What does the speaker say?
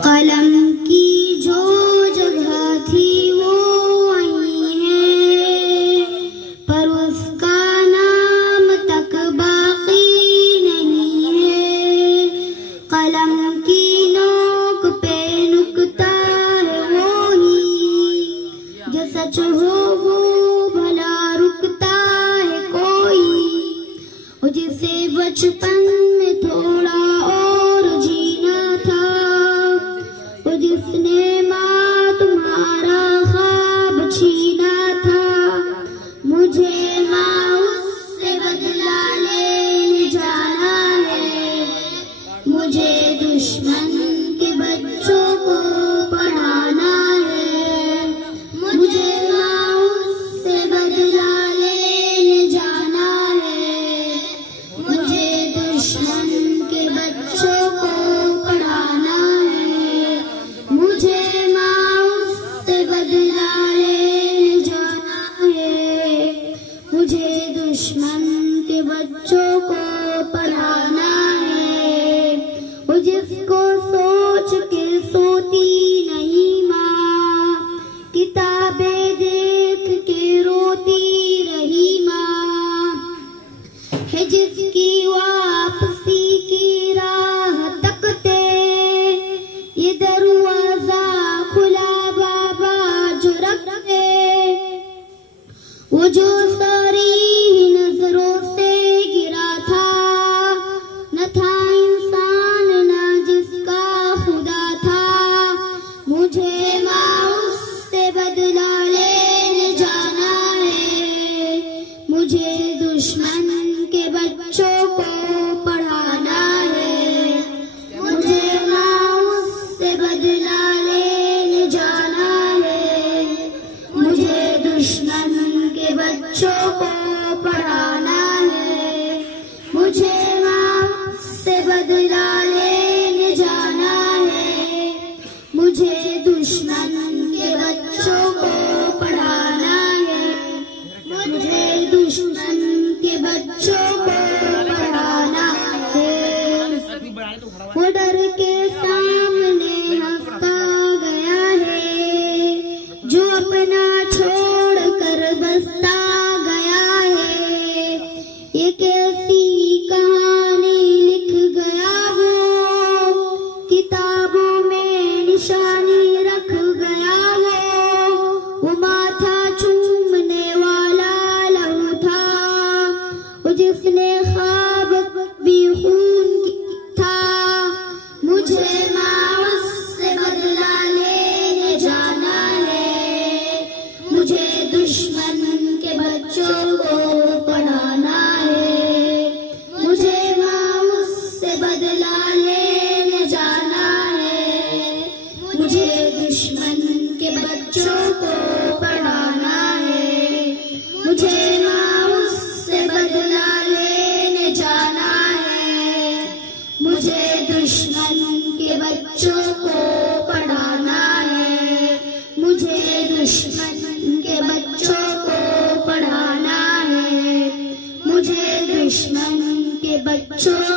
कलम की जो जगह थी वो वहीं है, पर उसका नाम तक बाकी नहीं है। कलम की नोक पे नुक्ता है वो ही, जो सच हो वो भला रुकता है कोई। जिसे बचपन में थोड़ा और जीना था, वो जिसने माँ तुम्हारा ख्वाब छीना था, मुझे माँ उससे बदला लेने जाना है। मुझे दुश्मन के बच्चों को पढ़ाना है। मुझे माँ उससे बदला लेने जाना है। मुझे दुश्मन के बच्चों को पढ़ाना है। मुझे माँ उससे बदला लेने जाना है। मुझे दुश्मन के बच्चों को पढ़ाना है। वो जिसको सोच के सोती नहीं माँ, किताबें देख के रोती रही माँ, है जिसकी वापसी की राह तकते ये दरवाजा खुला बाबा जो रखते। वो जो सारी नजरों से गिरा था, न था इंसान न जिसका खुदा था। मुझे माँ उससे बदला लेने जाना है। मुझे दुश्मन के बच्चों को पढ़ाना है। मुझे माँ उससे बदला लेने जाना है। मुझे दुश्मन के बच्चों को पढ़ाना है। मुझे माँ उससे बदला लेने जाना है। मुझे दुश्मन के बच्चों को पढ़ाना है। मुझे दुश्मन के बच्चों को पढ़ाना है। वो डर के सामने हंसता गया है, जो अपना छोड़ कर बसता गया है। ये कैसी कहानी लिख गया वो, किताबों में निशानी रख गया वो माथा चूमने वाला लहू था, वो जिसने ख्वाब भी खून था। मुझे माँ उससे बदला लेने जाना है। मुझे दुश्मन के बच्चों को पढ़ाना है। मुझे माँ उससे बदला लेने जाना है। मुझे दुश्मन के बच्चों को पढ़ाना है। मुझे माँ उससे बदला लेने जाना है। मुझे दुश्मन के बच्चों को पढ़ाना है। मुझे दुश्मन के बच्चों को पढ़ाना है। मुझे दुश्मन के बच्चों